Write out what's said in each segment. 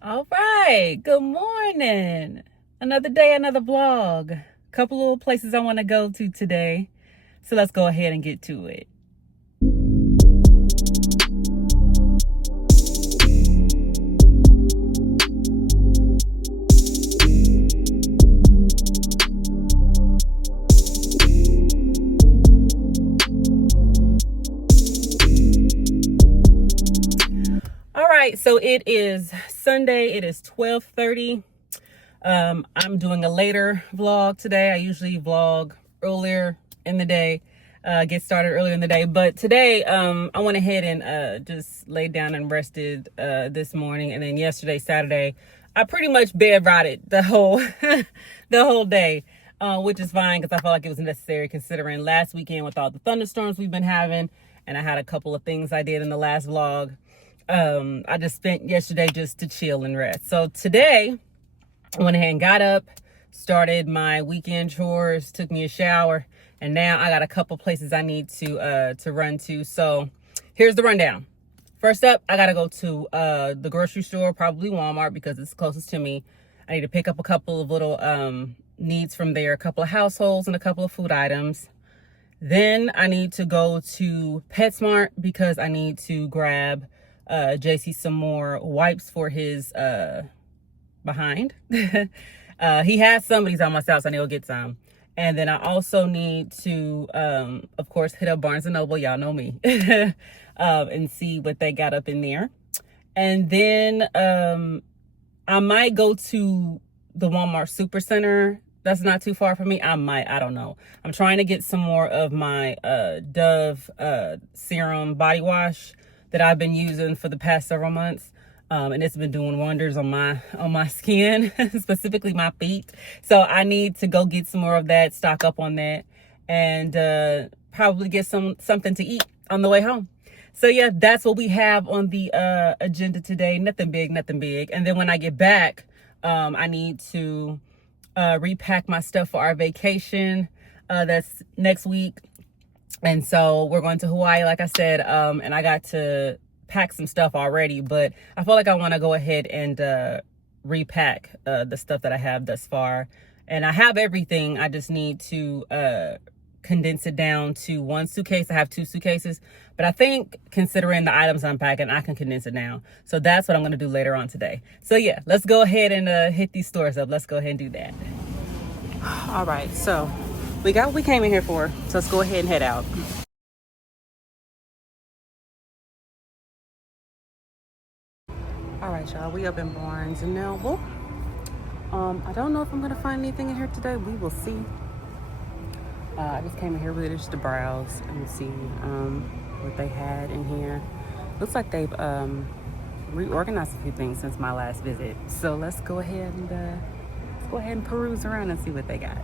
All right, good morning. Another day, another vlog. Couple of places I want to go to today. So let's go ahead and get to it. All right, so it is Sunday. It is 12:30. I'm doing a later vlog today. I usually vlog earlier in the day, get started earlier in the day. But today, I went ahead and just laid down and rested this morning. And then yesterday, Saturday, I pretty much bed rotted the whole the whole day, which is fine because I felt like it was necessary considering last weekend with all the thunderstorms we've been having. And I had a couple of things I did in the last vlog. I just spent yesterday just to chill and rest. So today, I went ahead and got up, started my weekend chores, took me a shower, and now I got a couple places I need to run to. So here's the rundown. First up, I gotta go to the grocery store, probably Walmart because it's closest to me. I need to pick up a couple of little needs from there, a couple of households and a couple of food items. Then I need to go to PetSmart because I need to grab JC some more wipes for his behind. He has some, but he's almost out, so I need to get some. And then I also need to, of course, hit up Barnes & Noble. Y'all know me. And see what they got up in there. And then I might go to the Walmart Supercenter. That's not too far from me. I don't know. I'm trying to get some more of my Dove serum body wash that I've been using for the past several months. And it's been doing wonders on my skin, specifically my feet. So I need to go get some more of that, stock up on that, and probably get something to eat on the way home. So yeah, that's what we have on the agenda today. Nothing big, nothing big. And then when I get back, I need to repack my stuff for our vacation. That's next week. And so we're going to Hawaii, like I said, and I got to pack some stuff already, but I feel like I want to go ahead and repack the stuff that I have thus far. And I have everything. I just need to condense it down to one suitcase. I have two suitcases, but I think considering the items I'm packing, I can condense it down. So that's what I'm going to do later on today. So yeah, let's go ahead and hit these stores up. Let's go ahead and do that. All right, so we got what we came in here for. So let's go ahead and head out. All right, y'all, we up in Barnes & Noble. I don't know if I'm gonna find anything in here today. We will see. I just came in here really just to browse and see what they had in here. Looks like they've reorganized a few things since my last visit. So let's go ahead and peruse around and see what they got.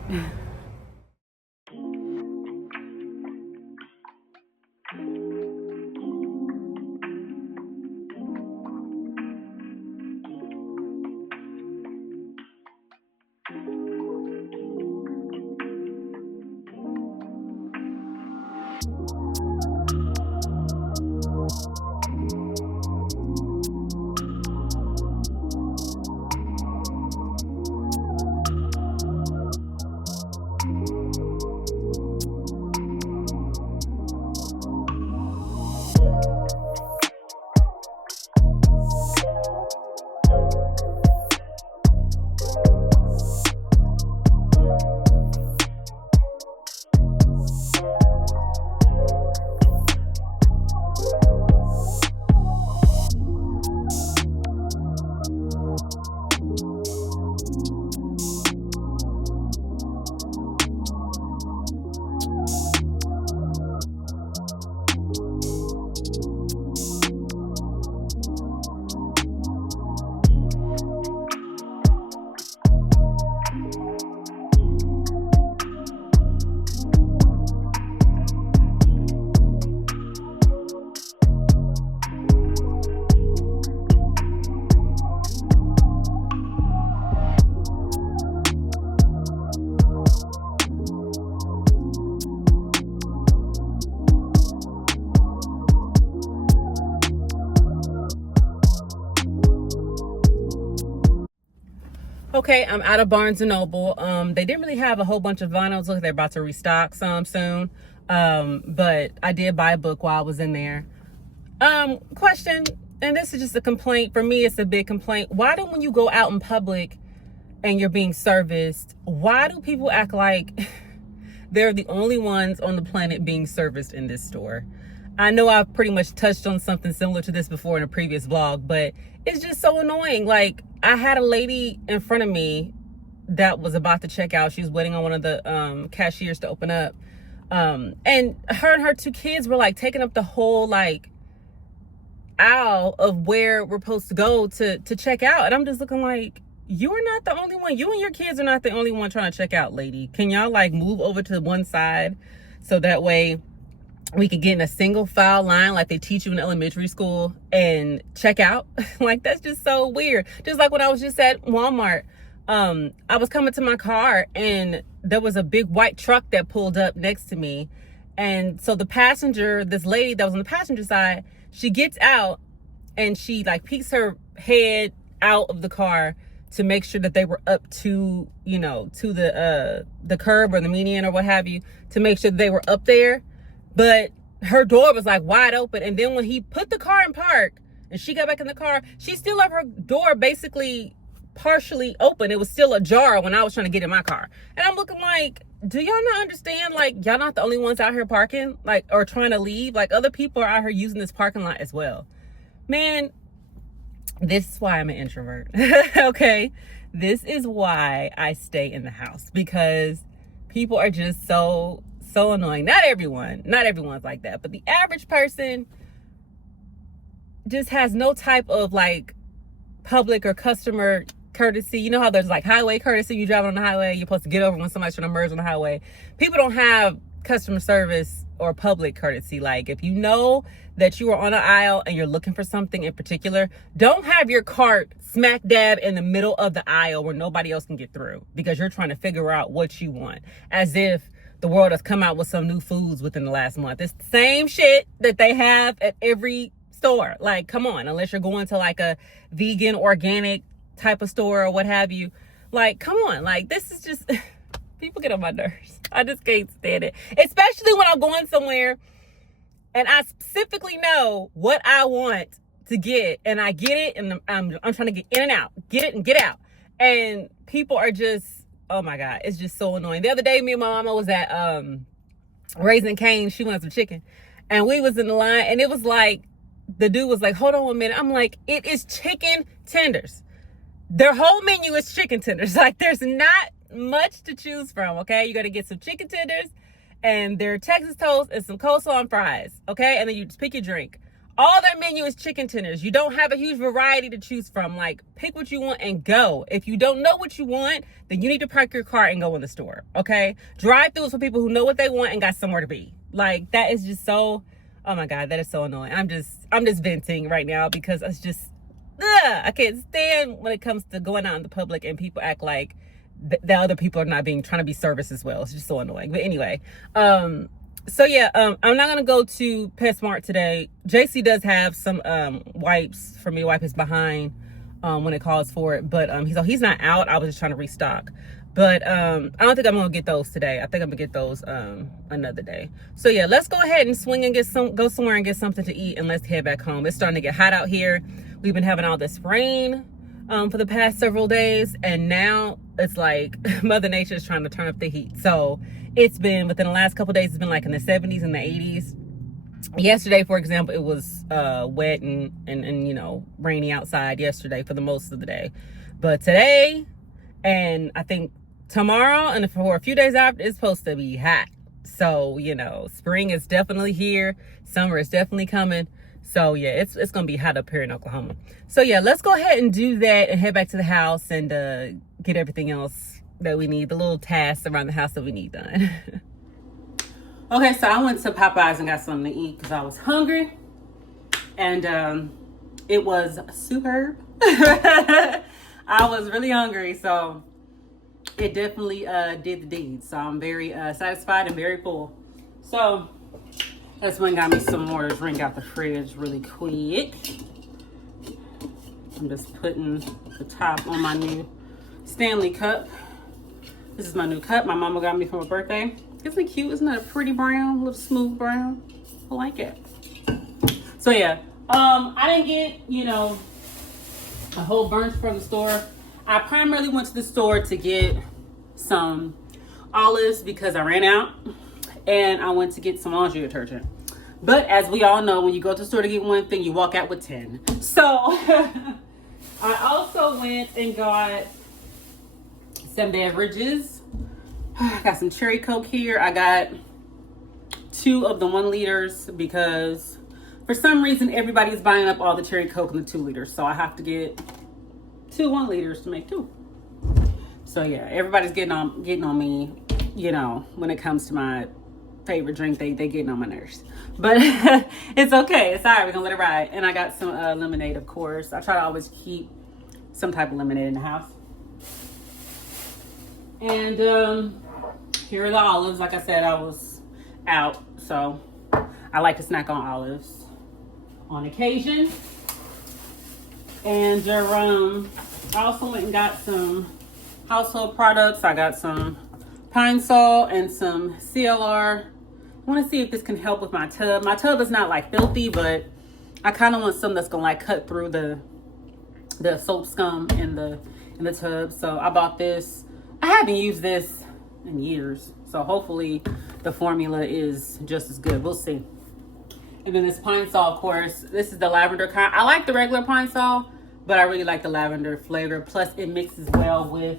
Okay, I'm out of Barnes & Noble. They didn't really have a whole bunch of vinyls. Look, they're about to restock some soon. But I did buy a book while I was in there. Question, and this is just a complaint. For me, it's a big complaint. Why do when you go out in public and you're being serviced, why do people act like they're the only ones on the planet being serviced in this store? I know I've pretty much touched on something similar to this before in a previous vlog, but it's just so annoying. Like, I had a lady in front of me that was about to check out. She was waiting on one of the cashiers to open up. And her 2 kids were like taking up the whole like aisle of where we're supposed to go to check out. And I'm just looking like, you're not the only one. You and your kids are not the only one trying to check out, lady. Can y'all like move over to one side so that way we could get in a single file line like they teach you in elementary school and check out? Like, that's just so weird. Just like when I was just at Walmart, I was coming to my car and there was a big white truck that pulled up next to me. And so the passenger, this lady that was on the passenger side, she gets out and she like peeks her head out of the car to make sure that they were up to, you know, to the curb or the median or what have you, to make sure that they were up there. But her door was like wide open. And then when he put the car in park and she got back in the car, she still left her door basically partially open. It was still ajar when I was trying to get in my car. And I'm looking like, do y'all not understand? Like, y'all not the only ones out here parking, like, or trying to leave. Like, other people are out here using this parking lot as well. Man, this is why I'm an introvert. Okay? This is why I stay in the house, because people are just so annoying. Not everyone's like that, but the average person just has no type of like public or customer courtesy. You know how there's like highway courtesy, you drive on the highway, you're supposed to get over when somebody's trying to merge on the highway. People don't have customer service or public courtesy. Like, if you know that you are on an aisle and you're looking for something in particular, don't have your cart smack dab in the middle of the aisle where nobody else can get through because you're trying to figure out what you want, as if the world has come out with some new foods within the last month. It's the same shit that they have at every store. Like, come on, unless you're going to like a vegan, organic type of store or what have you. Like, come on, like, this is just, people get on my nerves. I just can't stand it. Especially when I'm going somewhere and I specifically know what I want to get, and I get it, and I'm trying to get in and out, get it and get out. And people are just, oh my God, it's just so annoying. The other day, me and my mama was at Raising Cane. She wanted some chicken. And we was in the line, and it was like, the dude was like, hold on 1 minute. I'm like, it is chicken tenders. Their whole menu is chicken tenders. Like, there's not much to choose from, okay? You got to get some chicken tenders and their Texas toast and some coleslaw and fries, okay? And then you just pick your drink. All their menu is chicken tenders. You don't have a huge variety to choose from. Like, pick what you want and go. If you don't know what you want, then you need to park your car and go in the store, okay? Drive-throughs for people who know what they want and got somewhere to be. Like, that is just so, oh my God, that is so annoying. I'm just venting right now because it's just, I can't stand when it comes to going out in the public and people act like the other people are not trying to be serviced as well. It's just so annoying. But anyway, so yeah, I'm not gonna go to PetSmart today. JC does have some wipes for me to wipe his behind when it calls for it, but he's not out. I was just trying to restock, but I don't think I'm gonna get those today. I think I'm gonna get those another day. So yeah, let's go ahead and swing and go somewhere and get something to eat, and let's head back home. It's starting to get hot out here. We've been having all this rain for the past several days, and now it's like Mother Nature is trying to turn up the heat. So it's been, within the last couple of days, it's been like in the 70s and the 80s. Yesterday, for example, it was wet and you know, rainy outside yesterday for the most of the day. But today, and I think tomorrow and for a few days after, it's supposed to be hot. So, you know, spring is definitely here. Summer is definitely coming. So yeah, it's gonna be hot up here in Oklahoma. So yeah, let's go ahead and do that and head back to the house and get everything else that we need, the little tasks around the house that we need done. Okay, so I went to Popeyes and got something to eat because I was hungry, and it was superb. I was really hungry, so it definitely did the deed. So I'm very satisfied and very full. So that's when got me some more to drink out the fridge really quick. I'm just putting the top on my new Stanley cup. This is my new cup my mama got me for my birthday. Isn't it cute? Isn't that a pretty brown, little smooth brown? I like it. So yeah, I didn't get, you know, a whole bunch from the store. I primarily went to the store to get some olives because I ran out, and I went to get some laundry detergent. But as we all know, when you go to the store to get one thing, you walk out with 10. So I also went and got some beverages. I got some cherry Coke here. I got 2 of the 1 liters because for some reason everybody's buying up all the cherry Coke in the 2 liters. So I have to get 2 1 liters to make 2. So yeah, everybody's getting on me, you know, when it comes to my favorite drink. They getting on my nerves, but it's okay. It's all right. We're gonna let it ride. And I got some lemonade, of course. I try to always keep some type of lemonade in the house. And here are the olives. Like I said, I was out, so I like to snack on olives on occasion. And I also went and got some household products. I got some Pine Sol and some CLR. I want to see if this can help with my tub. My tub is not like filthy, but I kind of want something that's gonna like cut through the soap scum in the tub. So I bought this. I haven't used this in years, so hopefully the formula is just as good. We'll see. And then this Pine Sol, of course. This is the lavender kind. I like the regular Pine Sol, but I really like the lavender flavor. Plus, it mixes well with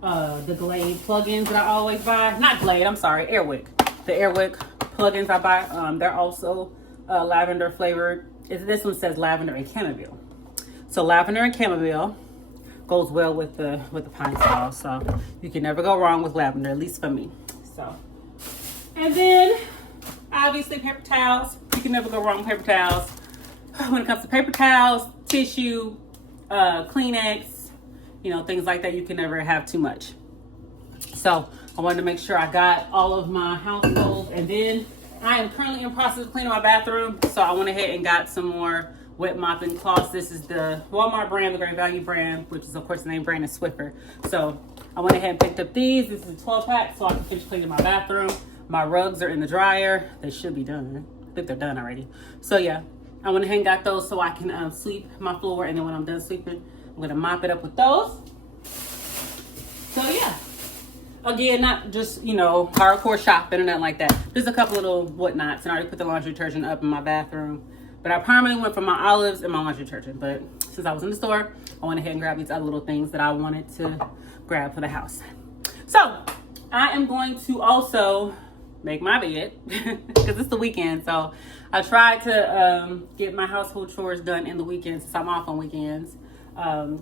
the Glade plugins that I always buy. Not Glade, I'm sorry, Airwick. The Airwick plugins I buy, they're also lavender flavored. This one says lavender and chamomile. So lavender and chamomile goes well with the Pine Sol. So you can never go wrong with lavender, at least for me. So, and then obviously paper towels. You can never go wrong with paper towels. When it comes to paper towels, tissue, Kleenex, you know, things like that, you can never have too much. So I wanted to make sure I got all of my household. And then I am currently in process of cleaning my bathroom. So I went ahead and got some more wet mopping cloths. This is the Walmart brand, the Great Value brand, which is of course the name brand is Swiffer. So I went ahead and picked up these. This is a 12 pack so I can finish cleaning my bathroom. My rugs are in the dryer. They should be done. I think they're done already. So yeah, I went ahead and got those so I can sweep my floor. And then when I'm done sweeping, I'm gonna mop it up with those. So yeah, again, not just, you know, hardcore shopping or nothing like that. Just a couple little whatnots. And I already put the laundry detergent up in my bathroom. But I primarily went for my olives and my laundry detergent. But since I was in the store, I went ahead and grabbed these other little things that I wanted to grab for the house. So I am going to also make my bed because it's the weekend. So I tried to get my household chores done in the weekends since I'm off on weekends.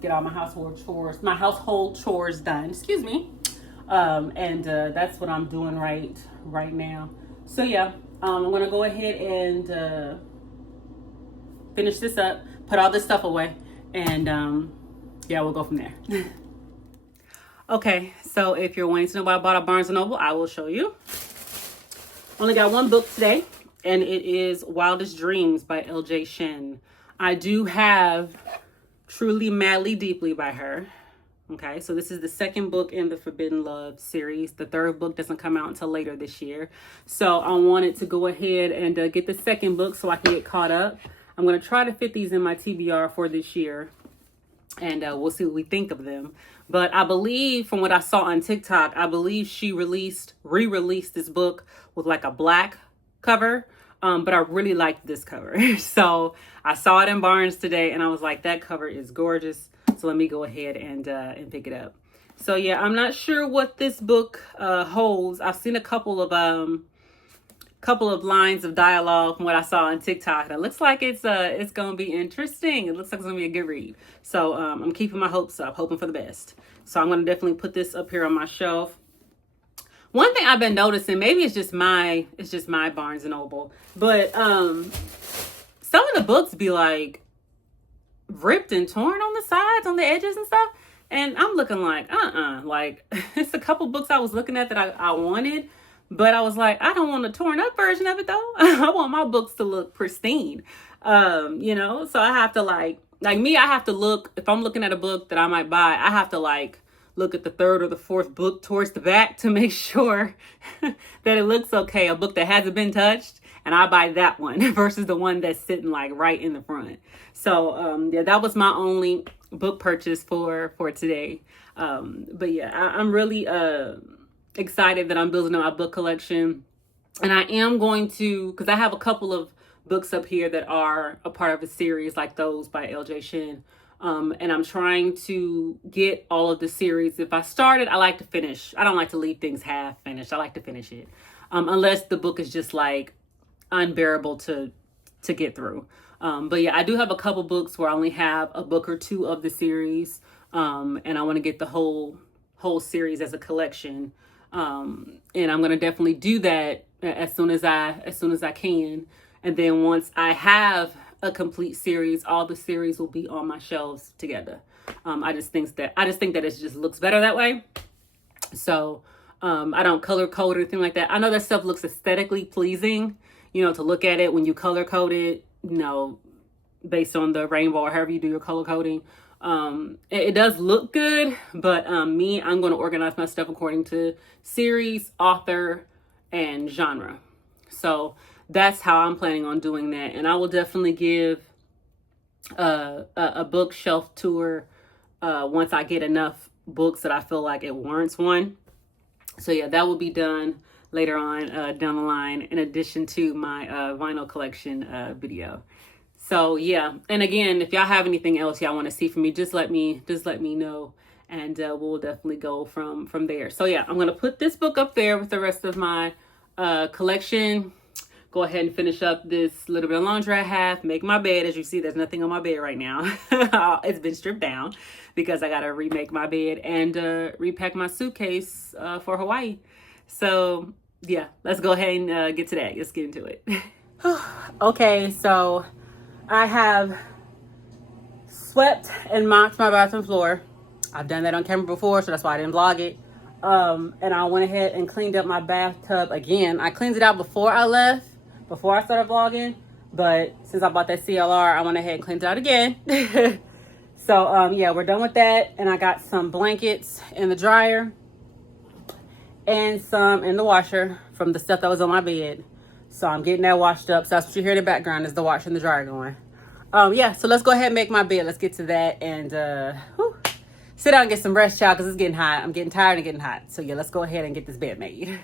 Get all my household chores done. Excuse me. And that's what I'm doing right now. So yeah, I'm gonna go ahead and finish this up, put all this stuff away, and yeah, we'll go from there. Okay, so if you're wanting to know why I bought a Barnes & Noble, I will show you. Only got one book today, and it is Wildest Dreams by L.J. Shin. I do have Truly, Madly, Deeply by her. Okay, so this is the second book in the Forbidden Love series. The third book doesn't come out until later this year. So I wanted to go ahead and get the second book so I can get caught up. I'm going to try to fit these in my TBR for this year. And we'll see what we think of them. But I believe from what I saw on TikTok, I believe she re-released this book with like a black cover. But I really liked this cover. So I saw it in Barnes today and I was like, that cover is gorgeous. So let me go ahead and pick it up. So yeah, I'm not sure what this book holds. I've seen a couple of lines of dialogue from what I saw on TikTok. And it looks like it's gonna be interesting. It looks like it's gonna be a good read. So I'm keeping my hopes up, hoping for the best. So I'm gonna definitely put this up here on my shelf. One thing I've been noticing, maybe it's just my Barnes & Noble, but some of the books be like ripped and torn on the sides, on the edges and stuff. And I'm looking like, like it's a couple books I was looking at that I wanted, but I was like, I don't want a torn up version of it though. I want my books to look pristine. You know, so I have to like me, I have to look, if I'm looking at a book that I might buy, I have to like look at the third or the fourth book towards the back to make sure that it looks okay. A book that hasn't been touched, and I buy that one versus the one that's sitting like right in the front. So yeah, that was my only book purchase for today. But yeah, I'm really excited that I'm building up my book collection, and I am going to, because I have a couple of books up here that are a part of a series like those by LJ Shin. And I'm trying to get all of the series. If I start it, I like to finish. I don't like to leave things half finished. I like to finish it. Unless the book is just like unbearable to get through. But yeah, I do have a couple books where I only have a book or two of the series. And I want to get the whole series as a collection. And I'm going to definitely do that as soon as I can. And then once I have a complete series, all the series will be on my shelves together. I just think that it just looks better that way. So I don't color code or anything like that. I know that stuff looks aesthetically pleasing, to look at it when you color code it, based on the rainbow or however you do your color coding. It does look good, but I'm going to organize my stuff according to series, author, and genre. So that's how I'm planning on doing that. And I will definitely give a bookshelf tour once I get enough books that I feel like it warrants one. So yeah, that will be done later on down the line, in addition to my vinyl collection video. So yeah, and again, if y'all have anything else y'all want to see from me, just let me know, and we'll definitely go from there. So yeah, I'm gonna put this book up there with the rest of my collection. Go ahead and finish up this little bit of laundry I have. Make my bed. As you see, there's nothing on my bed right now. It's been stripped down because I got to remake my bed and repack my suitcase for Hawaii. So yeah, let's go ahead and get to that. Let's get into it. Okay, so I have swept and mopped my bathroom floor. I've done that on camera before, so that's why I didn't vlog it. And I went ahead and cleaned up my bathtub again. I cleaned it out before I started vlogging, but since I bought that CLR, I went ahead and cleaned it out again. So yeah, we're done with that. And I got some blankets in the dryer and some in the washer from the stuff that was on my bed. So I'm getting that washed up. So that's what you hear in the background, is the washer and the dryer going. Yeah, so let's go ahead and make my bed. Let's get to that and sit down and get some rest, child, because it's getting hot. I'm getting tired and getting hot. So yeah, let's go ahead and get this bed made.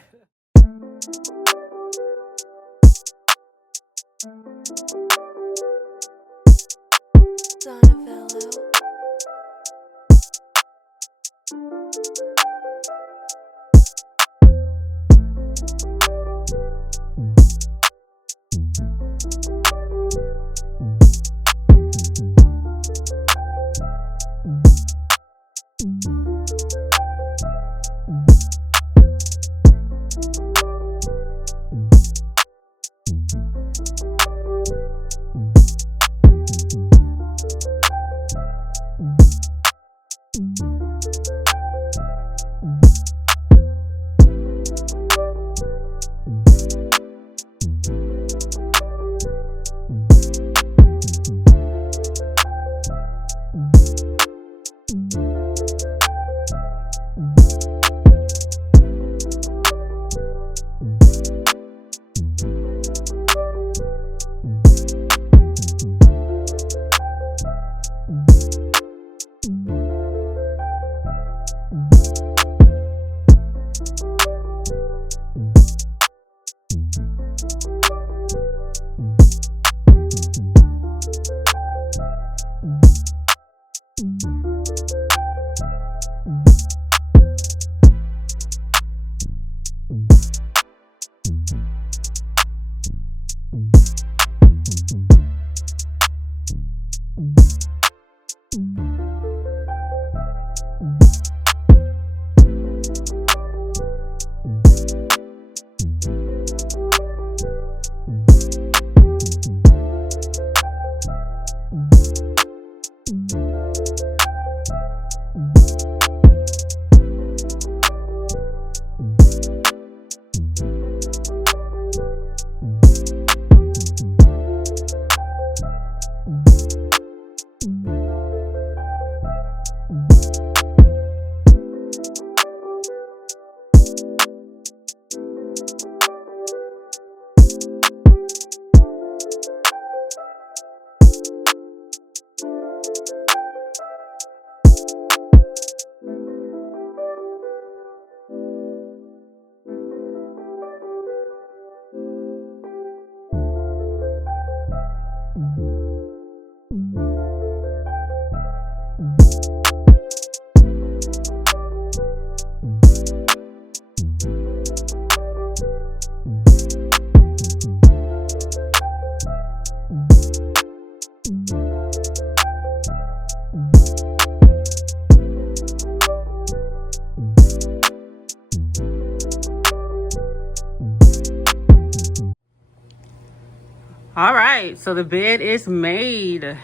All right, so the bed is made.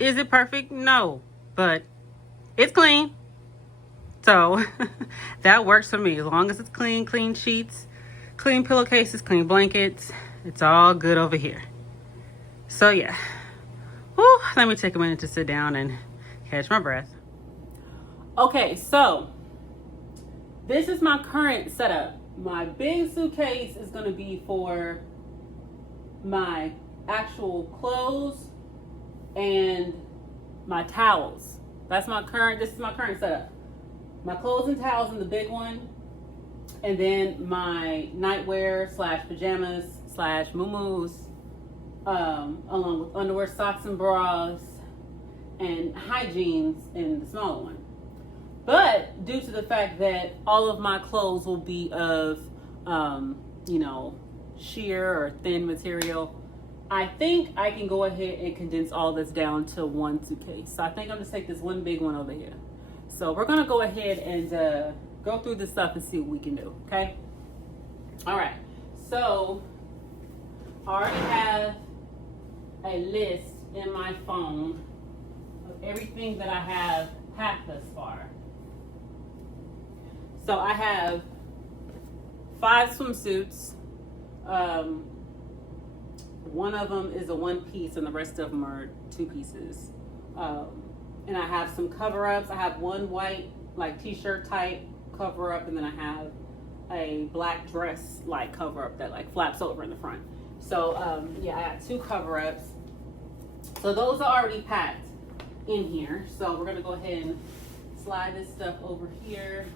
Is it perfect? No, but it's clean. So that works for me. As long as it's clean, clean sheets, clean pillowcases, clean blankets, it's all good over here. So yeah. Whew, let me take a minute to sit down and catch my breath. Okay, so this is my current setup. My big suitcase is going to be for my actual clothes and my towels. This is my current setup. My clothes and towels in the big one, and then my nightwear / pajamas / muumuus, along with underwear, socks, and bras, and hygienes in the smaller one. But due to the fact that all of my clothes will be of, sheer or thin material, I think I can go ahead and condense all this down to one suitcase. So I think I'm just take this one big one over here. So we're gonna go ahead and go through this stuff and see what we can do, okay? All right, so I already have a list in my phone of everything that I have packed thus far. So I have 5 swimsuits. One of them is a 1 piece and the rest of them are 2 pieces. And I have some cover-ups. I have one white, like t-shirt type cover-up, and then I have a black dress like cover-up that like flaps over in the front. So I got 2 cover-ups. So those are already packed in here. So we're gonna go ahead and slide this stuff over here.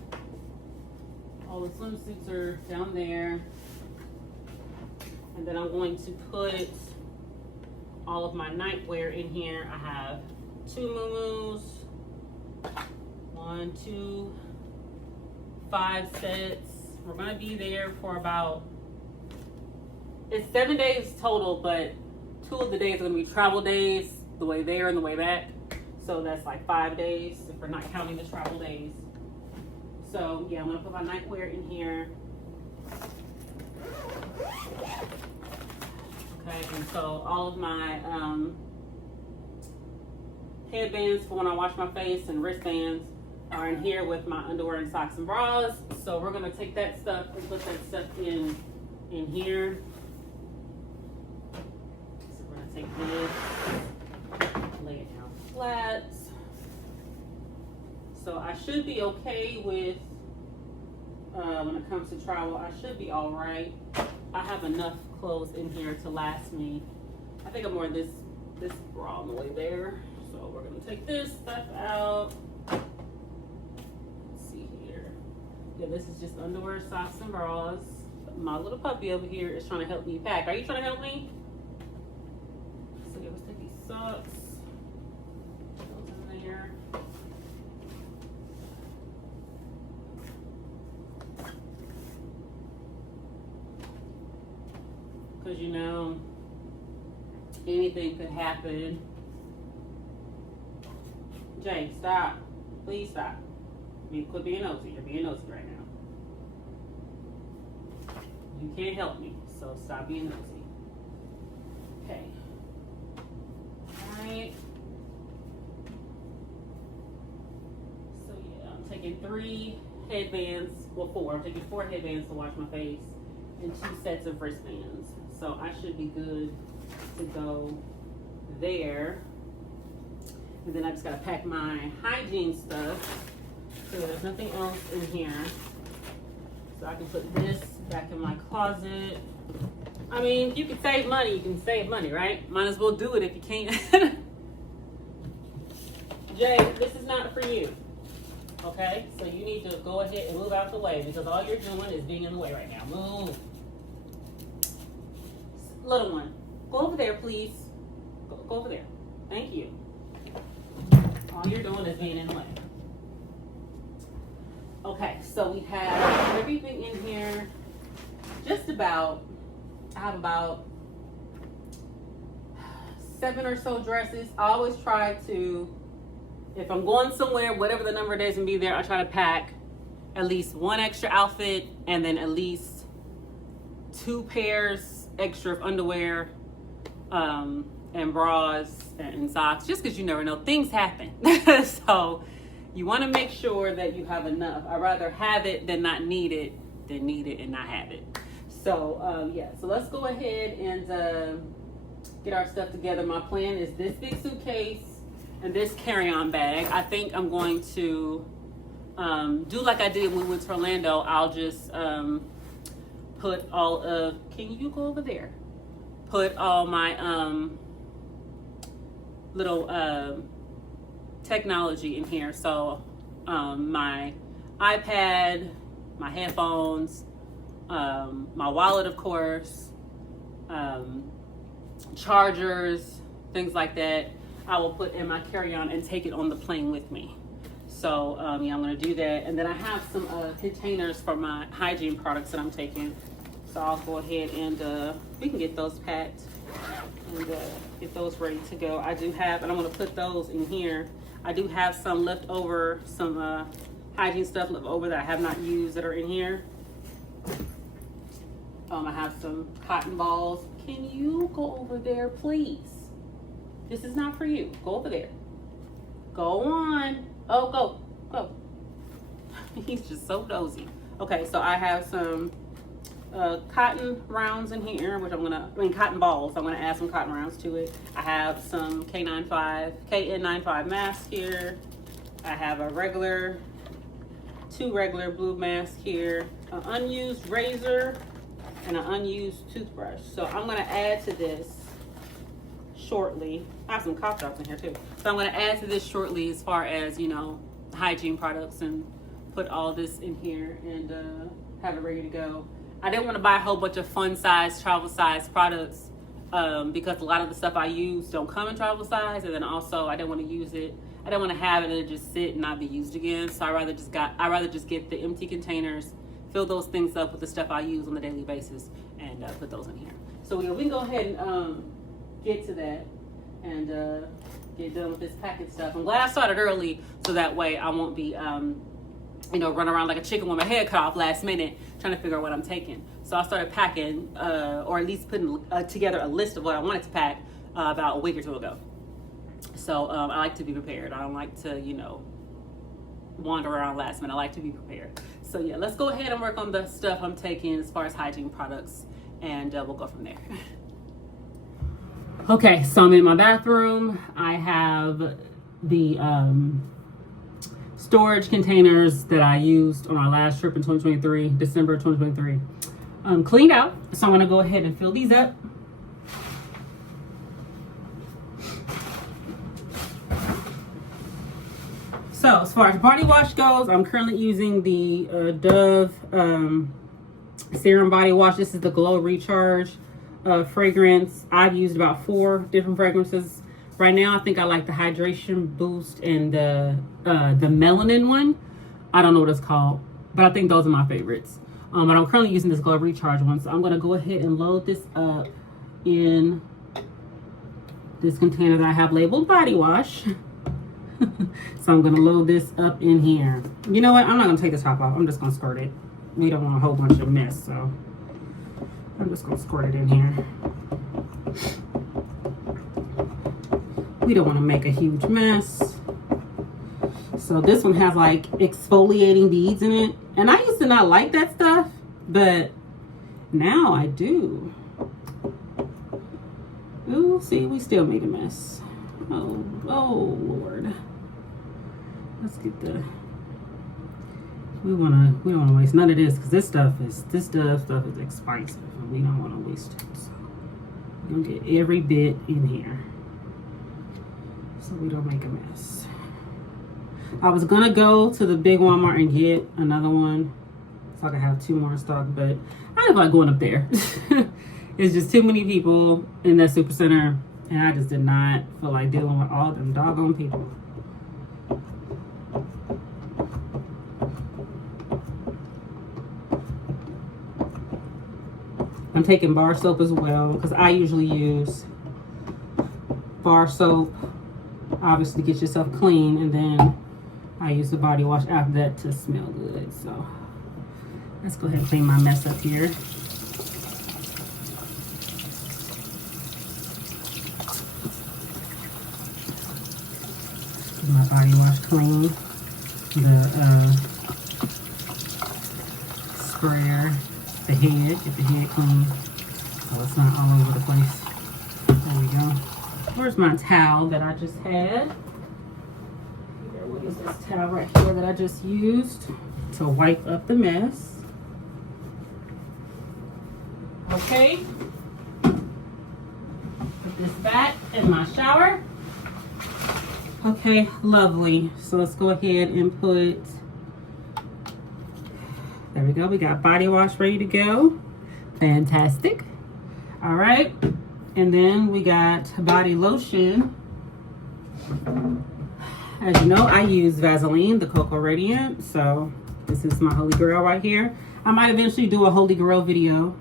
All the swimsuits are down there. And then I'm going to put all of my nightwear in here. I have 2 muumuus, 1, 2, 5 sets. We're gonna be there for about, it's 7 days total, but 2 of the days are gonna be travel days, the way there and the way back. So that's like 5 days if we're not counting the travel days. So yeah, I'm gonna put my nightwear in here. Okay, and so all of my headbands for when I wash my face and wristbands are in here with my underwear and socks and bras. So we're gonna take that stuff and put that stuff in here. So we're gonna take this, lay it down flat. So I should be okay with, when it comes to travel, I should be all right. I have enough clothes in here to last me. I think I'm wearing this bra on the way there. So we're gonna take this stuff out. Let's see here. Yeah, this is just underwear, socks, and bras. My little puppy over here is trying to help me pack. Are you trying to help me? So yeah, let's take these socks. Those in there. Because anything could happen. Jay, stop. Please stop. Quit being nosy. You're being nosy right now. You can't help me, so stop being nosy. Okay. Alright. So yeah, I'm taking 3 headbands, well 4. I'm taking 4 headbands to wash my face and 2 sets of wristbands. So I should be good to go there. And then I just gotta pack my hygiene stuff. So there's nothing else in here. So I can put this back in my closet. I mean, you can save money, right? Might as well do it if you can't. Jay, this is not for you. Okay? So you need to go ahead and move out the way because all you're doing is being in the way right now. Move. Little one, go over there, please. Go over there. Thank you. All you're doing is being in the way. Okay, so we have everything in here. Just about, I have about 7 or so dresses. I always try to, if I'm going somewhere, whatever the number of days and be there, I try to pack at least 1 extra outfit and then at least 2 pairs extra of underwear, and bras and socks, just because you never know, things happen. So you want to make sure that you have enough. I'd rather have it than not need it than need it and not have it. So yeah, so let's go ahead and get our stuff together. My plan is this big suitcase and this carry-on bag. I think I'm going to do like I did when we went to Orlando. I'll just put all of, can you go over there? Put all my little technology in here. So my iPad, my headphones, my wallet, of course, chargers, things like that, I will put in my carry-on and take it on the plane with me. So yeah, I'm gonna do that. And then I have some containers for my hygiene products that I'm taking. So I'll go ahead and we can get those packed and get those ready to go. I do have, and I'm gonna put those in here. I do have some leftover, some hygiene stuff left over that I have not used that are in here. I have some cotton balls. Can you go over there, please? This is not for you. Go over there. Go on. Oh, go. He's just so nosy. Okay, so I have some cotton rounds in here, which cotton balls. I'm gonna add some cotton rounds to it. I have some KN95 mask here. I have two regular blue masks here, an unused razor, and an unused toothbrush. So I'm gonna add to this shortly. I have some cough drops in here too. So I'm gonna add to this shortly as far as, you know, hygiene products, and put all this in here and have it ready to go. I didn't want to buy a whole bunch of fun size, travel size products because a lot of the stuff I use don't come in travel size, and then also I didn't want to use it. I didn't want to have it and just sit and not be used again. So I rather just get the empty containers, fill those things up with the stuff I use on a daily basis, and put those in here. So we can go ahead and get to that and get done with this packing stuff. I'm glad I started early, so that way I won't be you know, run around like a chicken with my head cut off last minute trying to figure out what I'm taking. So I started packing, or at least putting together a list of what I wanted to pack about a week or two ago. So I like to be prepared. I don't like to, you know, wander around last minute. I like to be prepared. So yeah, let's go ahead and work on the stuff I'm taking as far as hygiene products, and we'll go from there. Okay, so I'm in my bathroom. I have the storage containers that I used on our last trip in 2023, December 2023, cleaned out. So I'm gonna go ahead and fill these up. So as far as body wash goes, I'm currently using the Dove Serum Body Wash. This is the Glow Recharge fragrance. I've used about 4 different fragrances. Right now, I think I like the Hydration Boost and the Melanin one. I don't know what it's called, but I think those are my favorites. But I'm currently using this Glow Recharge one. So I'm gonna go ahead and load this up in this container that I have labeled Body Wash. So I'm gonna load this up in here. You know what? I'm not gonna take the top off. I'm just gonna squirt it. We don't want a whole bunch of mess, so I'm just gonna squirt it in here. We don't want to make a huge mess. So this one has like exfoliating beads in it, and I used to not like that stuff, but now I do. Ooh, see, we still made a mess. Oh Lord. Let's get the. We don't wanna waste none of this, because this stuff is expensive, and we don't want to waste it. So we're gonna get every bit in here, so we don't make a mess. I was gonna go to the big Walmart and get another one, so I could have 2 more in stock, but I don't like going up there. It's just too many people in that super center, and I just did not feel like dealing with all them doggone people. I'm taking bar soap as well, because I usually use bar soap, obviously, to get yourself clean, and then I use the body wash after that to smell good. So let's go ahead and clean my mess up here. body wash clean. The sprayer, the head, get the head clean so it's not all over the place. There we go. Where's my towel that I just had? Here, we'll use this towel right here that I just used to wipe up the mess. Okay. Put this back in my shower. Okay, lovely. So let's go ahead and put, there we go. We got body wash ready to go. Fantastic. All right. And then we got body lotion. As you know, I use Vaseline, the Cocoa Radiant. So this is my holy grail right here. I might eventually do a holy grail video.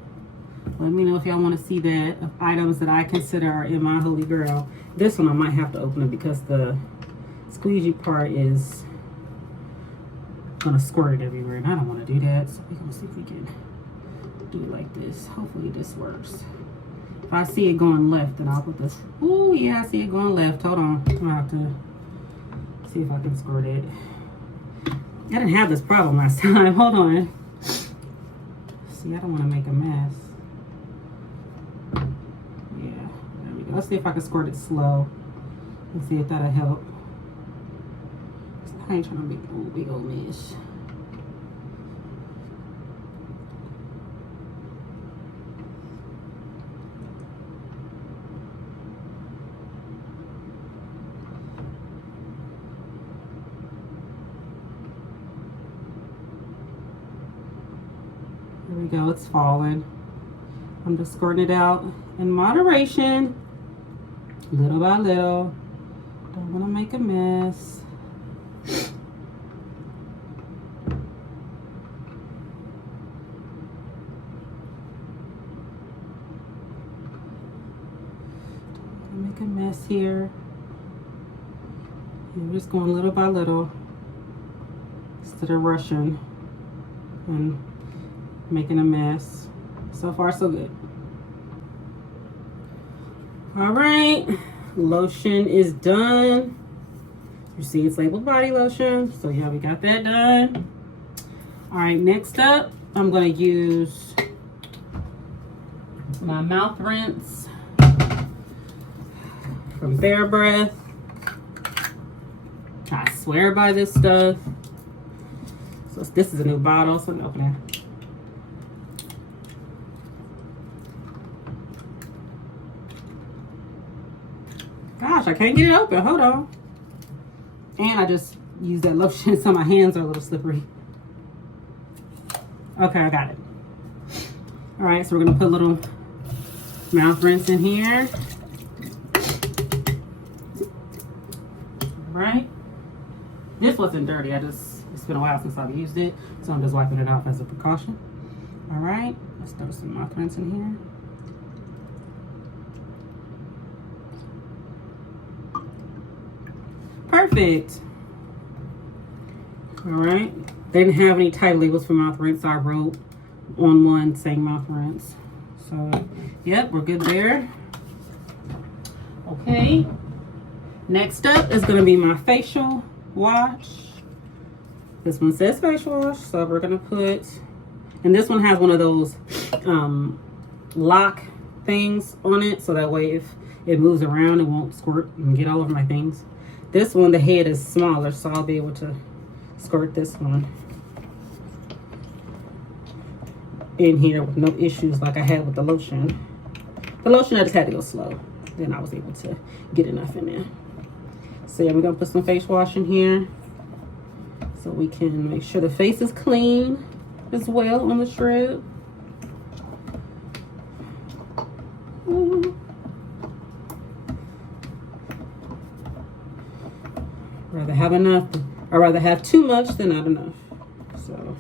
Let me know if y'all want to see that, of items that I consider are in my holy grail. This one I might have to open it because the squeegee part is gonna squirt it everywhere, and I don't want to do that. So we're gonna see if we can do it like this. Hopefully this works. If I see it going left, then I'll put this. Oh yeah, I see it going left. Hold on, I'm gonna have to see if I can squirt it. I didn't have this problem last time. Hold on. See, I don't want to make a mess. Yeah, there we go. Let's see if I can squirt it slow and see if that'll help. I ain't trying to make a big old mess. There we go, it's falling. I'm just squirting it out in moderation, little by little. Don't want to make a mess. Make a mess here. I'm just going little by little instead of rushing and making a mess. So far, so good. All right, lotion is done. You see it's labeled body lotion. So yeah, we got that done. All right, next up, I'm gonna use my mouth rinse from Bare Breath. I swear by this stuff. So this is a new bottle, so let me open it. Gosh, I can't get it open. Hold on. And I just used that lotion, so my hands are a little slippery. Okay, I got it. All right, so we're gonna put a little mouth rinse in here. Right? This wasn't dirty. It's been a while since I've used it, so I'm just wiping it off as a precaution. All right, let's throw some mouth rinse in here. Perfect. All right. They didn't have any type labels for mouth rinse, so I wrote on one saying mouth rinse. So, yep, we're good there. Okay. Next up is going to be my facial wash. This one says facial wash, so we're going to put, and this one has one of those lock things on it, so that way if it moves around, it won't squirt and get all over my things. This one, the head is smaller, so I'll be able to squirt this one in here with no issues like I had with the lotion. The lotion, I just had to go slow. Then I was able to get enough in there. So yeah, we're gonna put some face wash in here so we can make sure the face is clean as well on the shred. Rather have enough, I'd rather have too much than not enough. So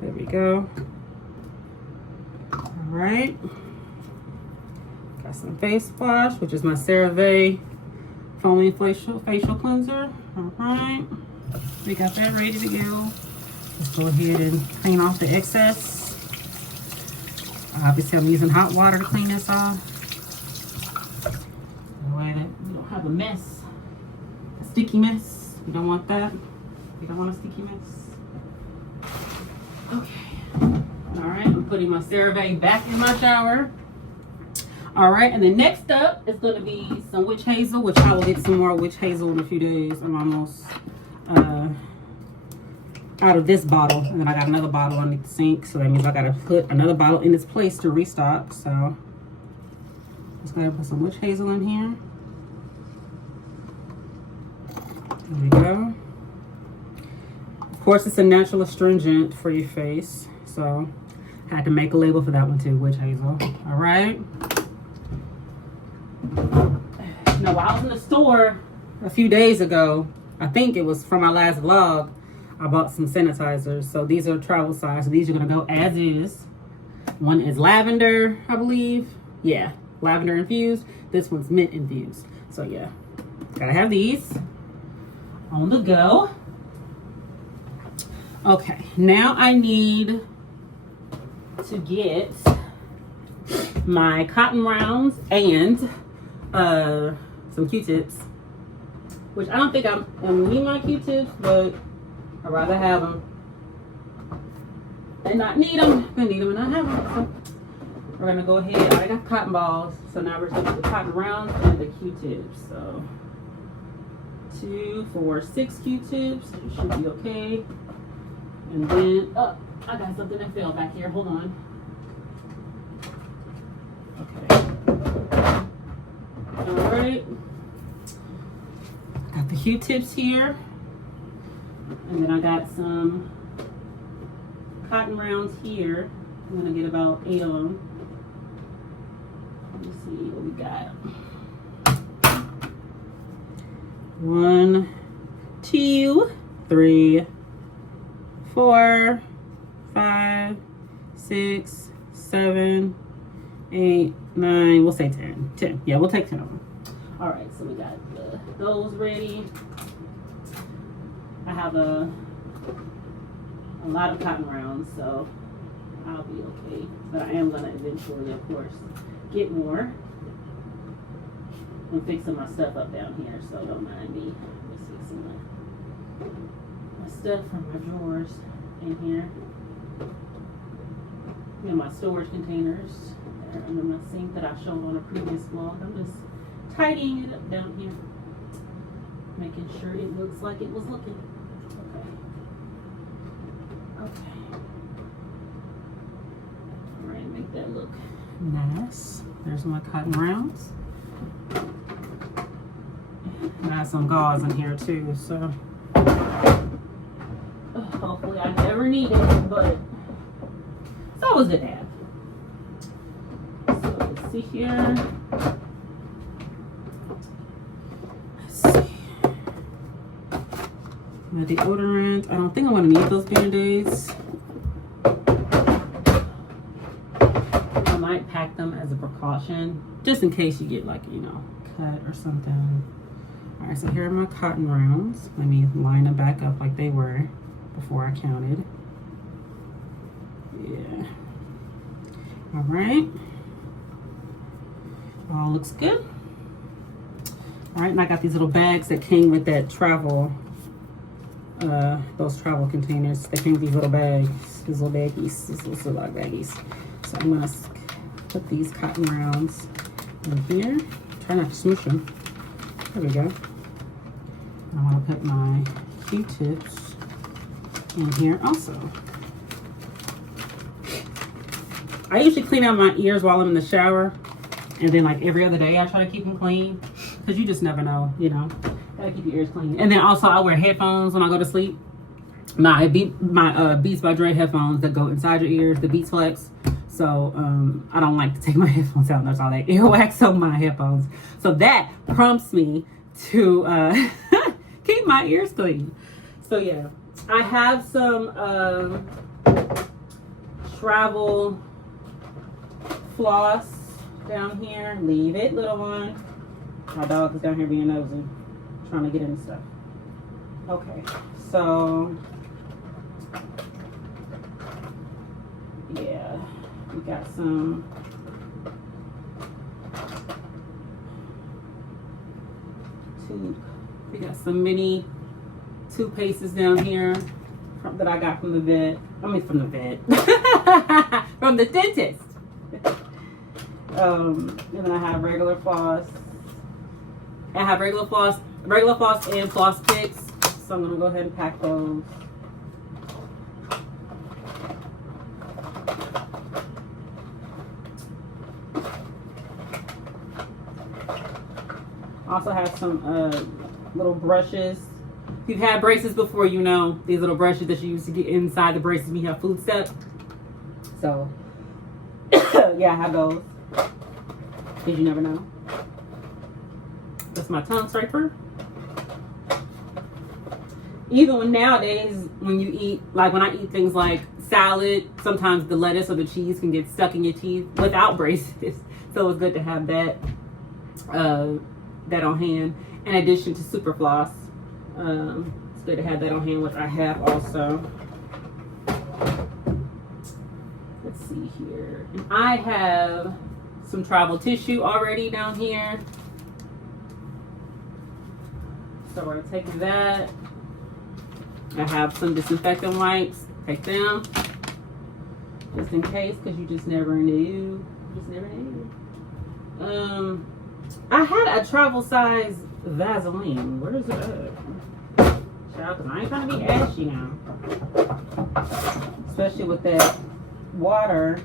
there we go. All right, got some face wash, which is my CeraVe foaming facial cleanser. All right, we got that ready to go. Let's go ahead and clean off the excess. Obviously, I'm using hot water to clean this off. don't have a mess, a sticky mess. You don't want that. You don't want a sticky mess. Okay. All right, I'm putting my CeraVe back in my shower. All right, and then next up is going to be some witch hazel, which I will get some more witch hazel in a few days. I'm almost out of this bottle, and then I got another bottle underneath the sink, so that means I got to put another bottle in its place to restock. So just going to put some witch hazel in here. There we go. Of course, it's a natural astringent for your face, so I had to make a label for that one too, witch hazel. All right. Now, while I was in the store a few days ago, I think it was from my last vlog, I bought some sanitizers. So these are travel size. So these are going to go as is. One is lavender, I believe. Yeah, lavender infused. This one's mint infused. So yeah, gotta have these on the go. Okay, now I need to get my cotton rounds and some Q-tips, which I don't think I'm need my Q-tips, but I'd rather have them and not need them than need them and not have them. So we're gonna go ahead. I got cotton balls, so now we're gonna do the cotton rounds and the Q-tips. So 2, 4, 6 Q-tips. It should be okay. And then, oh, I got something that fell back here. Hold on. Okay. All right. Got the Q-tips here. And then I got some cotton rounds here. I'm gonna get about 8 of them. Let me see what we got. 1, 2, 3, 4, 5, 6, 7, 8, 9. We'll say 10. 10. Yeah, we'll take 10 of them. All right, so we got those ready. I have a lot of cotton rounds, so I'll be okay. But I am gonna eventually, of course, get more. I'm fixing my stuff up down here, so don't mind me. Let's see some of my stuff from my drawers in here. And my storage containers that are under my sink that I showed on a previous vlog. I'm just tidying it up down here, making sure it looks like it was looking. Okay. All right, make that look nice. There's my cotton rounds. And I have some gauze in here too, so hopefully I never need it, but it's always good to have. So let's see here. Let's see. My deodorant. I don't think I'm gonna need those Band-Aids. I might pack them as a precaution, just in case you get, like, you know, cut or something. All right, so here are my cotton rounds. Let me line them back up like they were before I counted. Yeah. All right. All looks good. All right, and I got these little bags that came with that travel, those travel containers. They came with these little bags, these little baggies, these little Ziploc baggies. So I'm gonna put these cotton rounds in here. Try not to smush them. There we go. I want to put my Q-tips in here also. I usually clean out my ears while I'm in the shower, and then like every other day I try to keep them clean, because you just never know, you know. Gotta keep your ears clean. And then also I wear headphones when I go to sleep. My Beats by Dre headphones that go inside your ears, the Beats Flex. So I don't like to take my headphones out and there's all that earwax on my headphones. So that prompts me to keep my ears clean. So yeah, I have some travel floss down here. Leave it, little one. My dog is down here being nosy, trying to get into stuff. Okay, so yeah, we got some tube. We got some mini toothpastes down here that I got from the vet. I mean, from the vet. From the dentist. And then I have regular floss. I have regular floss and floss picks. So I'm gonna go ahead and pack those. Also have some little brushes. If you've had braces before, you know these little brushes that you use to get inside the braces when you have food stuck. So yeah, I have those. Because you never know. That's my tongue scraper. Even when nowadays, when you eat, like when I eat things like salad, sometimes the lettuce or the cheese can get stuck in your teeth without braces. So it's good to have that that on hand. In addition to super floss, it's good to have that on hand, which I have also. Let's see here. And I have some travel tissue already down here. So we're taking that. I have some disinfectant wipes. Take them. Just in case, because you just never knew. Just never knew. I had a travel size Vaseline. Where is it at? Child, because I ain't trying to be ashy now. Especially with that water.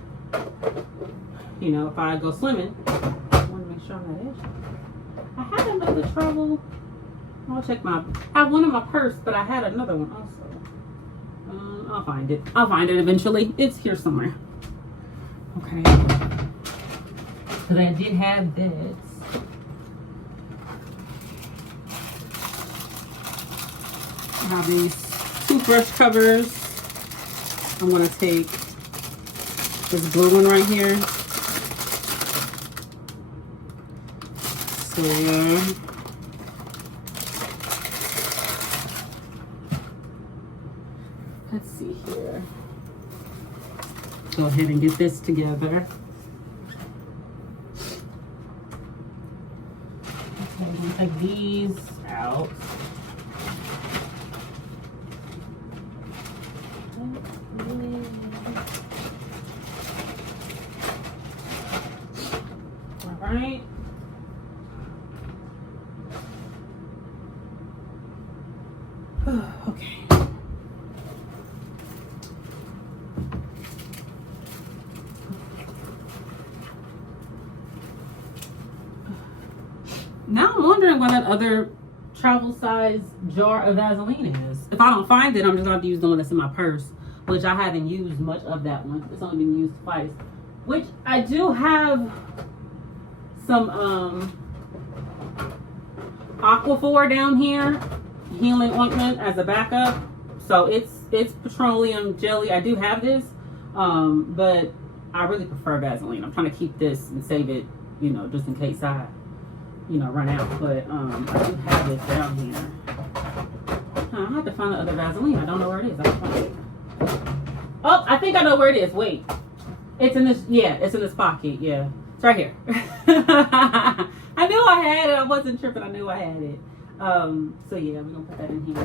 You know, if I go swimming, I want to make sure I'm not ashy. I had another travel. I'll check my. I have one in my purse, but I had another one also. I'll find it. I'll find it eventually. It's here somewhere. Okay. Because I did have this. I have these toothbrush covers. I'm going to take this blue one right here. So, let's see here. Go ahead and get this together. Okay, I'm going to take these out. All right. Okay. Now I'm wondering what that other travel size jar of Vaseline is. If I don't find it, I'm just going to have to use the one that's in my purse, which I haven't used much of that one. It's only been used twice. Which I do have some Aquaphor down here, healing ointment as a backup. So it's petroleum jelly. I do have this, but I really prefer Vaseline. I'm trying to keep this and save it, you know, just in case I, you know, run out. But I do have this down here. I have to find the other Vaseline. I don't know where it is. I have to find it. Oh, I think I know where it is. Wait, it's in this. Yeah, it's in this pocket. Yeah, it's right here. I knew I had it. I wasn't tripping. I knew I had it. So yeah, we're gonna put that in here.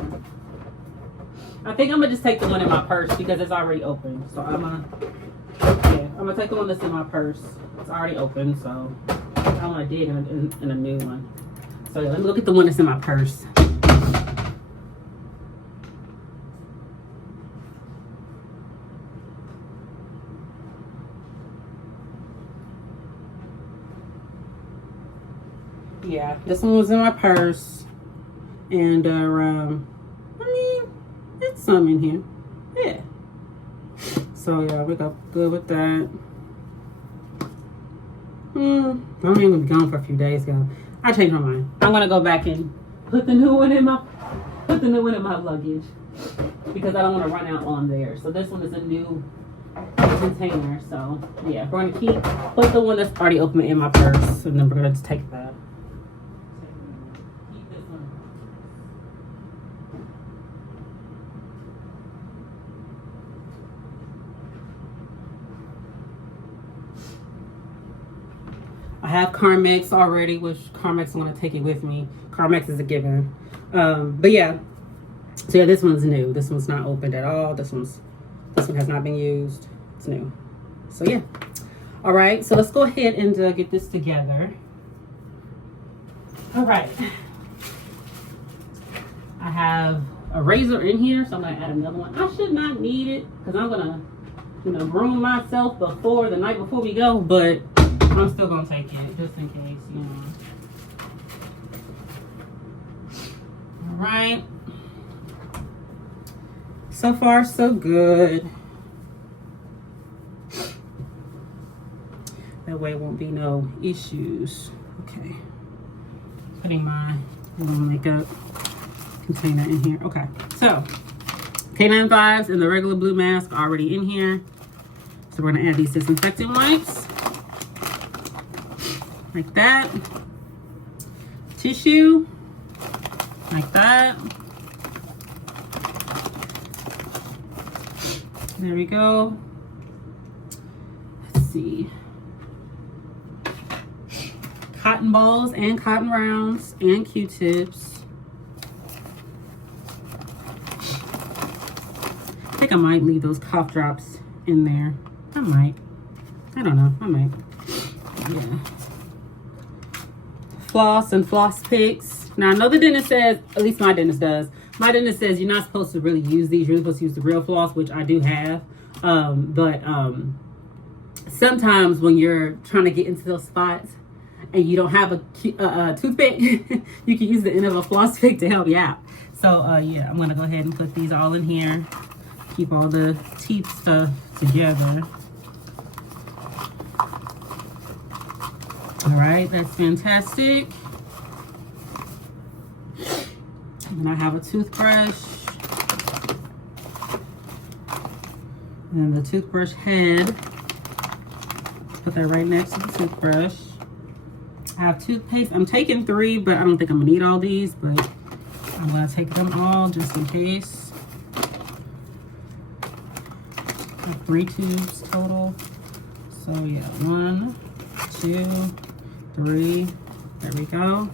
I think I'm gonna just take the one in my purse because it's already open. So I'm gonna take the one that's in my purse. It's already open, so I don't want to dig in a new one. So yeah, let me look at the one that's in my purse. Yeah, this one was in my purse, and I mean, it's some in here. Yeah. So yeah, we got good with that. I'm even gonna be gone for a few days, guys. I changed my mind. I'm gonna go back and put the new one in my luggage because I don't want to run out on there. So this one is a new container. So yeah, we're gonna put the one that's already open in my purse, and then we're gonna just take that. I have Carmex already, which Carmex I want to take it with me. Carmex is a given. But yeah, so yeah, this one's new. This one's not opened at all. This one has not been used. It's new. So yeah. All right, so let's go ahead and get this together. All right. I have a razor in here, so I'm gonna add another one. I should not need it because I'm gonna, groom myself the night before we go, but I'm still gonna take it just in case, All right. So far, so good. That way it won't be no issues. Okay. Putting my little makeup container in here. Okay. So, K9 Vibes and the regular blue mask already in here. So we're gonna add these disinfectant wipes. Like that. Tissue. Like that. There we go. Let's see. Cotton balls and cotton rounds and Q-tips. I think I might leave those cough drops in there. I might. I don't know. I might. Yeah. Floss and floss picks. Now I know the dentist says, at least my dentist does. My dentist says you're not supposed to really use these. You're supposed to use the real floss, which I do have. But sometimes when you're trying to get into those spots and you don't have a toothpick, you can use the end of a floss pick to help you out. So yeah, I'm gonna go ahead and put these all in here. Keep all the teeth stuff together. All right, that's fantastic. And I have a toothbrush. And the toothbrush head. Put that right next to the toothbrush. I have toothpaste. I'm taking 3, but I don't think I'm gonna need all these, but I'm gonna take them all just in case. I have 3 tubes total. So yeah, 1, 2, 3. There we go.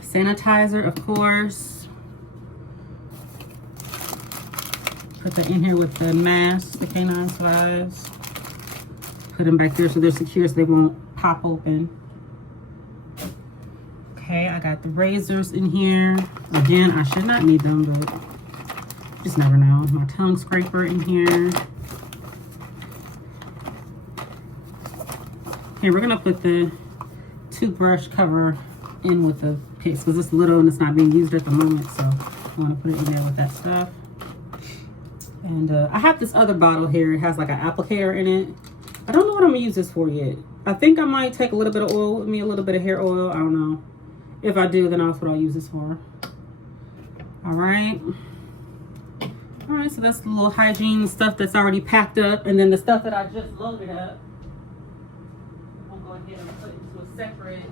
Sanitizer, of course. Put that in here with the mask, the K9 Vibes. Put them back there so they're secure so they won't pop open. Okay, I got the razors in here. Again, I should not need them, but just never know. My tongue scraper in here. Okay, we're gonna put the toothbrush cover in with the picks because it's little and it's not being used at the moment, so I want to put it in there with that stuff. And I have this other bottle here. It has like an applicator in it. I don't know what I'm gonna use this for yet. I think I might take a little bit of oil with me, a little bit of hair oil. I don't know. If I do, then that's what I'll use this for. All right. All right, so that's the little hygiene stuff that's already packed up, and then the stuff that I just loaded up, I'll go ahead and put into a separate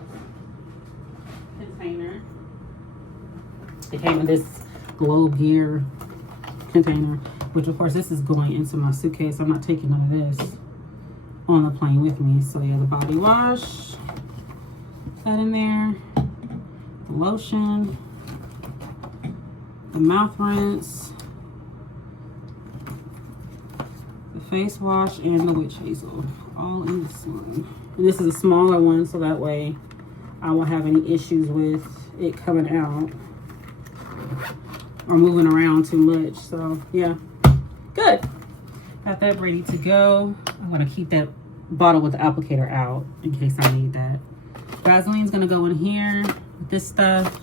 container. It came in this Globe Gear container, which of course this is going into my suitcase. I'm not taking none of this on the plane with me. So yeah, the body wash, that in there, the lotion, the mouth rinse, the face wash, and the witch hazel, all in this one. And this is a smaller one, so that way I won't have any issues with it coming out or moving around too much. So yeah, good. Got that ready to go. I'm gonna keep that bottle with the applicator out in case I need that. Vaseline's gonna go in here with this stuff.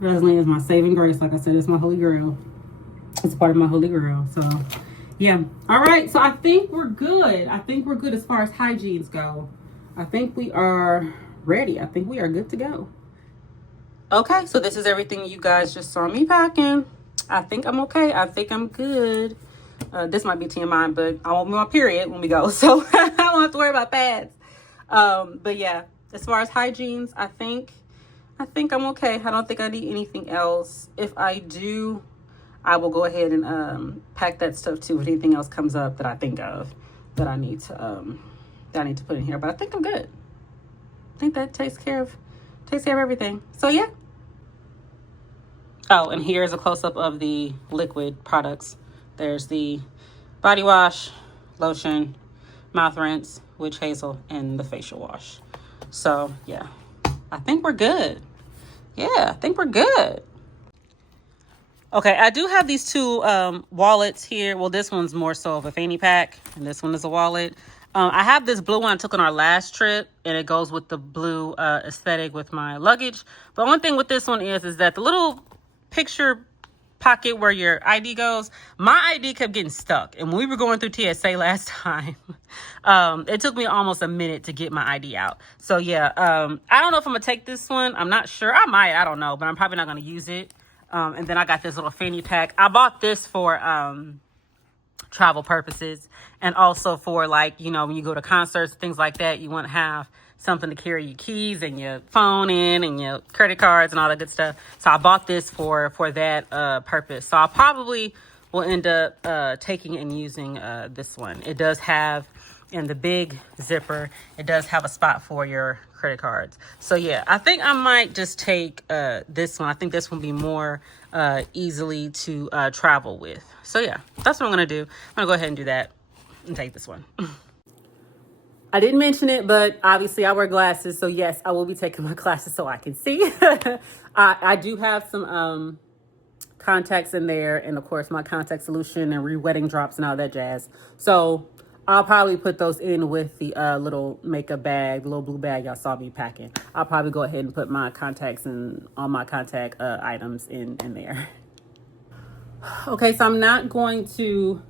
Vaseline is my saving grace. Like I said, it's my holy grail. It's part of my holy grail. So yeah. All right, so I think we're good. I think we're good as far as hygienes go. I think we are ready. I think we are good to go. Okay, so this is everything you guys just saw me packing. I think I'm okay. I think I'm good. This might be TMI, but I won't be on period when we go, so I won't have to worry about pads. But yeah, as far as hygienes, I think I'm okay. I don't think I need anything else. If I do, I will go ahead and pack that stuff too. If anything else comes up that I think of that I need to that I need to put in here, but I think I'm good. I think that takes care of everything. So yeah. Oh, and here's a close-up of the liquid products. There's the body wash, lotion, mouth rinse, witch hazel, and the facial wash. So yeah, I think we're good. Yeah, I think we're good. Okay, I do have these two wallets here. Well, this one's more so of a fanny pack, and this one is a wallet. I have this blue one I took on our last trip, and it goes with the blue aesthetic with my luggage. The only thing with this one is that the little picture pocket where your ID goes, my ID kept getting stuck. And when we were going through TSA last time, it took me almost a minute to get my ID out. So yeah, I don't know if I'm gonna take this one. I'm not sure. I might, I don't know, but I'm probably not gonna use it. And then I got this little fanny pack. I bought this for travel purposes, and also for, like, you know, when you go to concerts, things like that, you want to have something to carry your keys and your phone in and your credit cards and all that good stuff. So I bought this for that purpose. So I probably will end up taking and using this one. It does have, in the big zipper, it does have a spot for your credit cards. So yeah, I think I might just take this one. I think this will be more easily to travel with. So yeah, that's what I'm gonna do. I'm gonna go ahead and do that and take this one. I didn't mention it, but obviously I wear glasses, so yes, I will be taking my glasses so I can see. I do have some contacts in there, and of course my contact solution and re-wetting drops and all that jazz. So I'll probably put those in with the little makeup bag, the little blue bag y'all saw me packing. I'll probably go ahead and put my contacts and all my contact items in there. Okay, so I'm not going to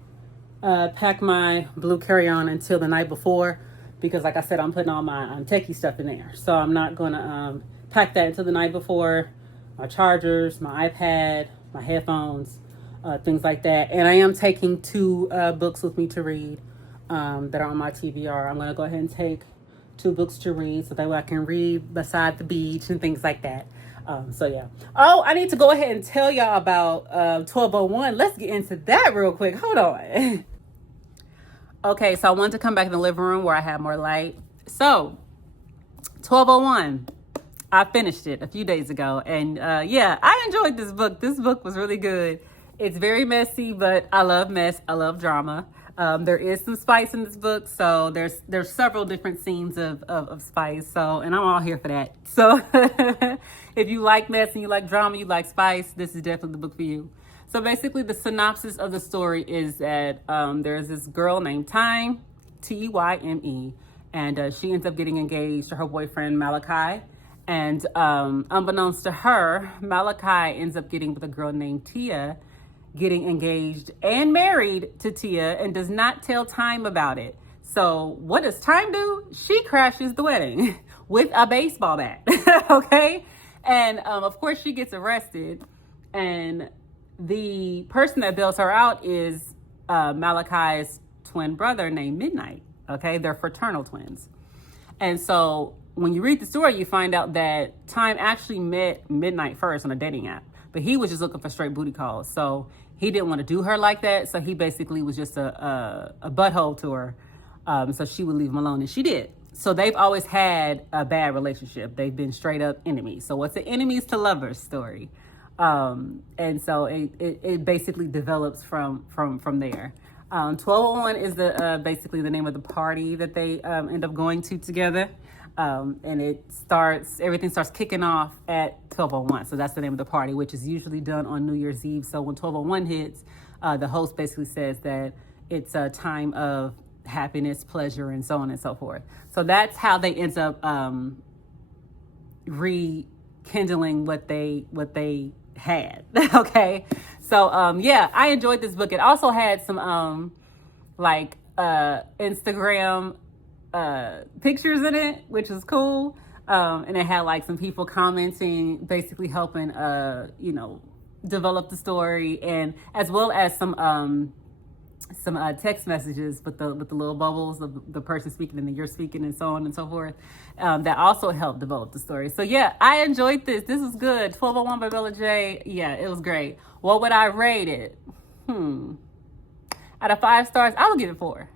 pack my blue carry-on until the night before, because like I said, I'm putting all my techie stuff in there. So I'm not going to pack that until the night before. My chargers, my iPad, my headphones, things like that. And I am taking 2 books with me to read that are on my TBR. I'm going to go ahead and take 2 books to read so that way I can read beside the beach and things like that. So yeah. Oh, I need to go ahead and tell y'all about 1201. Let's get into that real quick. Hold on. Okay, so I wanted to come back in the living room where I have more light. So 1201, I finished it a few days ago, and yeah, I enjoyed this book. This book was really good. It's very messy, but I love mess. I love drama. There is some spice in this book, so there's several different scenes of spice. So, and I'm all here for that. So if you like mess and you like drama, you like spice, this is definitely the book for you. So basically, the synopsis of the story is that there's this girl named Time, T-Y-M-E, and she ends up getting engaged to her boyfriend Malachi. And unbeknownst to her, Malachi ends up getting with a girl named Tia, getting engaged and married to Tia, and does not tell Time about it. So what does Time do? She crashes the wedding with a baseball bat. Okay? And of course she gets arrested, and the person that bails her out is Malachi's twin brother named Midnight. Okay? They're fraternal twins. And so when you read the story, you find out that Time actually met Midnight first on a dating app, but he was just looking for straight booty calls. So he didn't want to do her like that. So he basically was just a butthole to her. So she would leave him alone, and she did. So they've always had a bad relationship. They've been straight up enemies. So it's an enemies to lovers story. And so it basically develops from there. 1201 is basically the name of the party that they end up going to together. And everything starts kicking off at 1201. So that's the name of the party, which is usually done on New Year's Eve. So when 1201 hits, the host basically says that it's a time of happiness, pleasure, and so on and so forth. So that's how they end up rekindling what they had. Okay. So yeah, I enjoyed this book. It also had some Instagram pictures in it, which is cool. And it had like some people commenting, basically helping develop the story, and as well as some text messages with the little bubbles of the person speaking and then you're speaking and so on and so forth, that also helped develop the story. So yeah, I enjoyed this. This was good. 1201 by Bella J. Yeah, it was great. What would I rate it? Out of 5 stars, I would give it 4.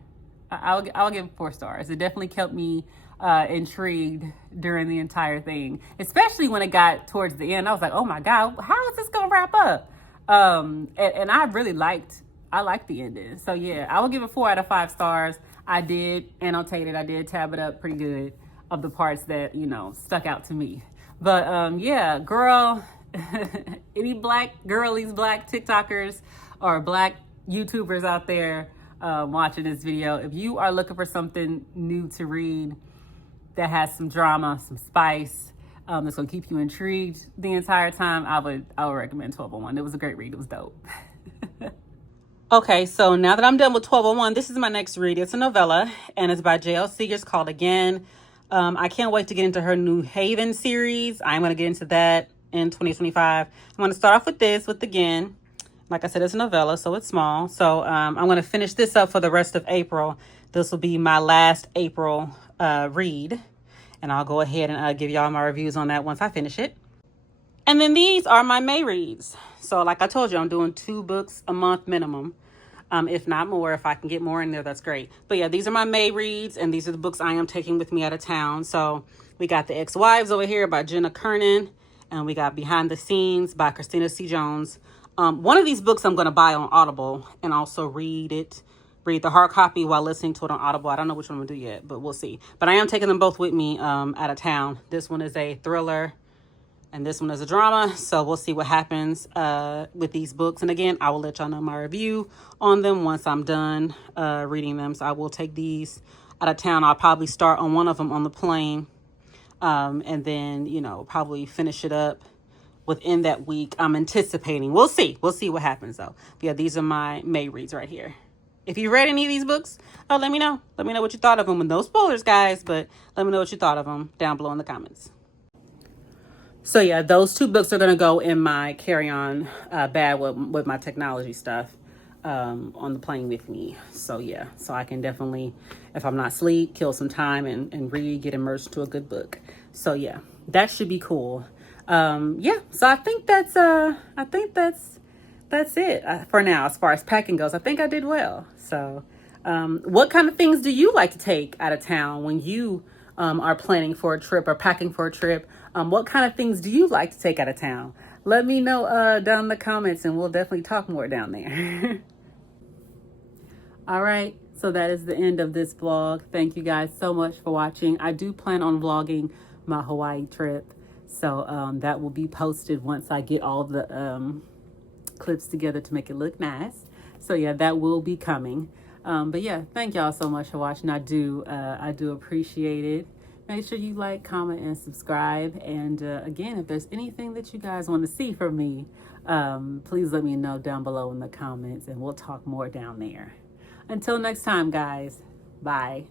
I'll give it 4 stars. It definitely kept me intrigued during the entire thing, especially when it got towards the end. I was like, oh my God, how is this gonna wrap up? And I really liked the ending. So yeah, I will give it 4 out of 5 stars. I did annotate it. I did tab it up pretty good of the parts that, you know, stuck out to me. But yeah, girl, any black girlies, black TikTokers or black YouTubers out there watching this video, if you are looking for something new to read that has some drama, some spice, that's gonna keep you intrigued the entire time, I would recommend 1201. It was a great read. It was dope. Okay, so now that I'm done with 1201, this is my next read. It's a novella, and it's by J.L. Seegers called Again. I can't wait to get into her New Haven series. I'm going to get into that in 2025. I'm going to start off with Again. Like I said, it's a novella, so it's small. So I'm going to finish this up for the rest of April. This will be my last April read, and I'll go ahead and give y'all my reviews on that once I finish it. And then these are my May reads. So like I told you, I'm doing 2 books a month minimum. If not more. If I can get more in there, that's great. But yeah, these are my May reads, and these are the books I am taking with me out of town. So we got The Ex-Wives over here by Jenna Kernan, and we got Behind the Scenes by Christina C. Jones. One of these books I'm going to buy on Audible and also read the hard copy while listening to it on Audible. I don't know which one I'm going to do yet, but we'll see. But I am taking them both with me out of town. This one is a thriller, and this one is a drama, so we'll see what happens with these books. And again, I will let y'all know my review on them once I'm done reading them. So I will take these out of town. I'll probably start on one of them on the plane, and then, you know, probably finish it up within that week. I'm anticipating. We'll see. We'll see what happens, though. But yeah, these are my May reads right here. If you read any of these books, let me know. Let me know what you thought of them. With no spoilers, guys, but let me know what you thought of them down below in the comments. So yeah, those 2 books are going to go in my carry-on bag with my technology stuff on the plane with me. So yeah, so I can definitely, if I'm not asleep, kill some time and read, get immersed into a good book. So yeah, that should be cool. Yeah, so I think that's it for now as far as packing goes. I think I did well. So what kind of things do you like to take out of town when you are planning for a trip or packing for a trip? What kind of things do you like to take out of town? Let me know down in the comments, and we'll definitely talk more down there. All right, so that is the end of this vlog. Thank you guys so much for watching. I do plan on vlogging my Hawaii trip, so that will be posted once I get all the clips together to make it look nice. So yeah, that will be coming. But yeah, thank y'all so much for watching. I do appreciate it. Make sure you like, comment, and subscribe. And again, if there's anything that you guys want to see from me, please let me know down below in the comments, and we'll talk more down there. Until next time, guys. Bye.